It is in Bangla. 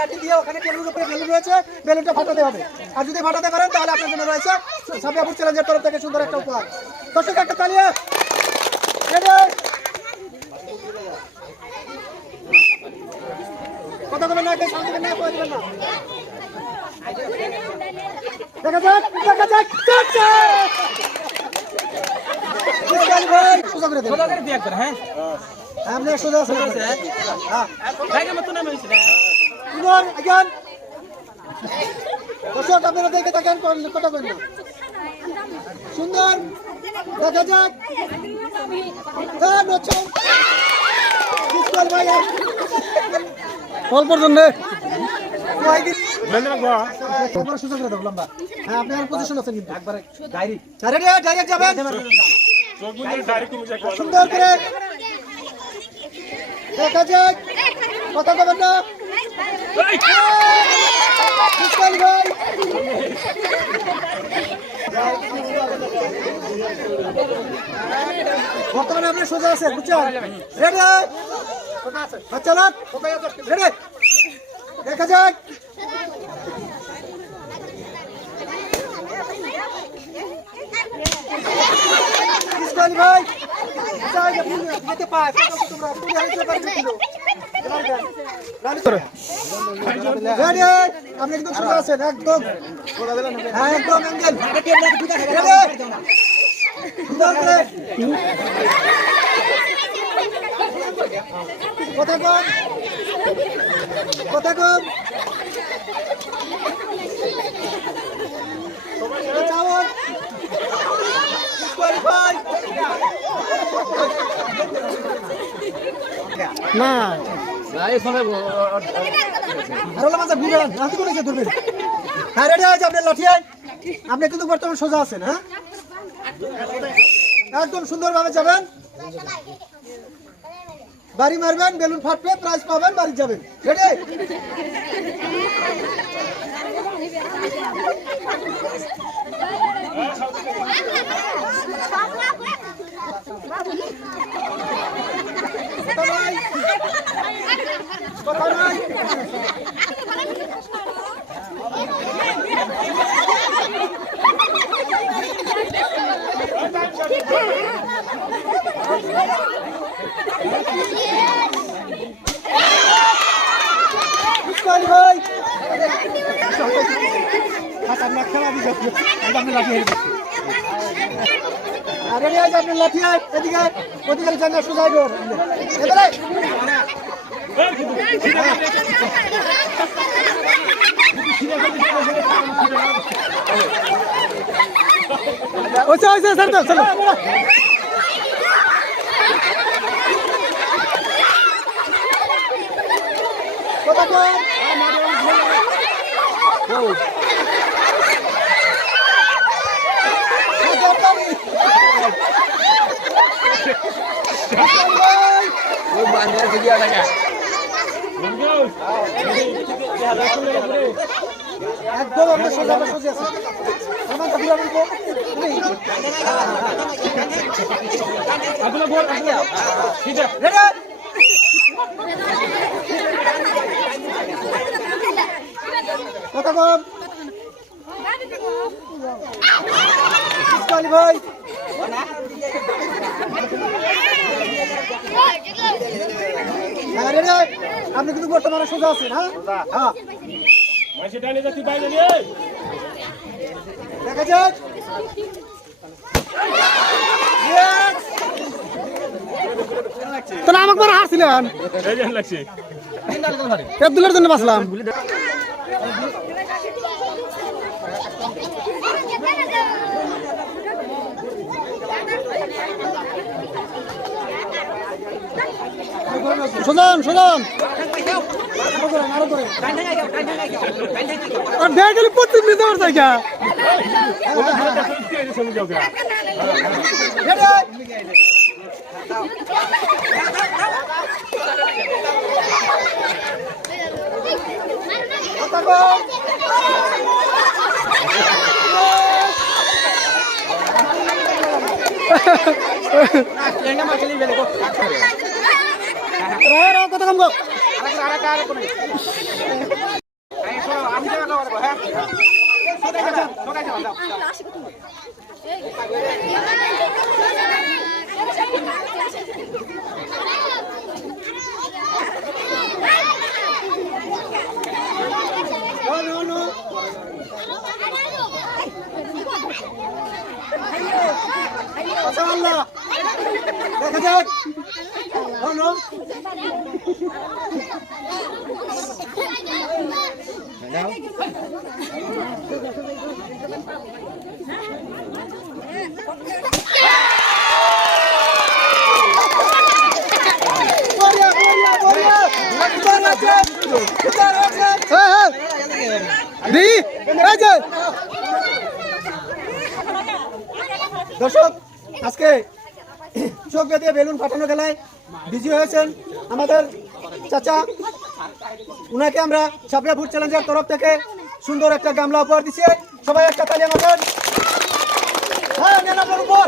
লাঠি দিয়ে ওখানে টেবিলের উপরে বেলুন রয়েছে, বেলুনটা ফাটাতে হবে। আর যদি ফাটাতে পারেন তাহলে আপনার জন্য রয়েছে সাবিয়া ফুড চ্যালেঞ্জের তরফ থেকে সুন্দর একটা উপহার। দর্শক একটা তালি। কথা বলেন না, শান্তি দেবেন না, কথা দিবেন না। দেখা যাক, দেখা যাক। ভাই সোজা করে দেন, সোজা করে দিয়ে একবার। হ্যাঁ আপনি সোজা আছেন। হ্যাঁ জায়গা মত নাম হইছে পুনর again। দর্শক আপনারা দেখে থাকেন, কথা কইন না। সুন্দর দেখা যাক। হ্যাঁ নচো বিস্কুল ভাই ফল পর্যন্ত আপনারা সুযোগ করে দেব লম্বা। হ্যাঁ আপনি আর পজিশন আছেন কিন্তু একবারে ডাইরেক্ট যাবেন সুন্দর করে দেখা যাক। কথা বলবেন না বিস্কুল ভাই। বর্তমানে আপনি সোজা আছেন বুঝছেন। রেডি আচ্ছা না রেডি দেখা যাক। ভাই যেতে পায় তোমরা আপনি একদম সোজা আছেন একদম। হ্যাঁ একদম অ্যাঙ্গেল কথা কম, কথা কম। না আপনার লাঠি আপনি কিন্তু বর্তমান সোজা আছেন। হ্যাঁ একদম সুন্দরভাবে যাবেন, বাড়ি মারবেন, বেলুন ফাটবে, প্রাইজ পাবেন, বাড়ি যাবেন। রেডি আপনার লাঠি এদিকে ওদিকে সোজা একদম আপনার সোজা সোজা আছে। কথা কম ভাই। আপনি কিন্তু বর্তমানে সোজা আছেন। হ্যাঁ দেখা যাক। তাহলে আমাকে হারছিলেন আব্দুল্লার জন্য বাঁচলাম। সোজান সোজান ব্যাগেলে 25 মিনিট আমার জায়গা। কথা কম দেখা যাক দর্শক আজকে চোখ বেঁধে বেলুন ফাটানো খেলায় বিজয়ী হয়েছেন আমাদের চাচা। উনাকে আমরা ছাপড়া ফুড চ্যালেঞ্জের তরফ থেকে সুন্দর একটা গামলা উপহার দিচ্ছি। সবাই একটা তালি আমাদের। হ্যাঁ, উপর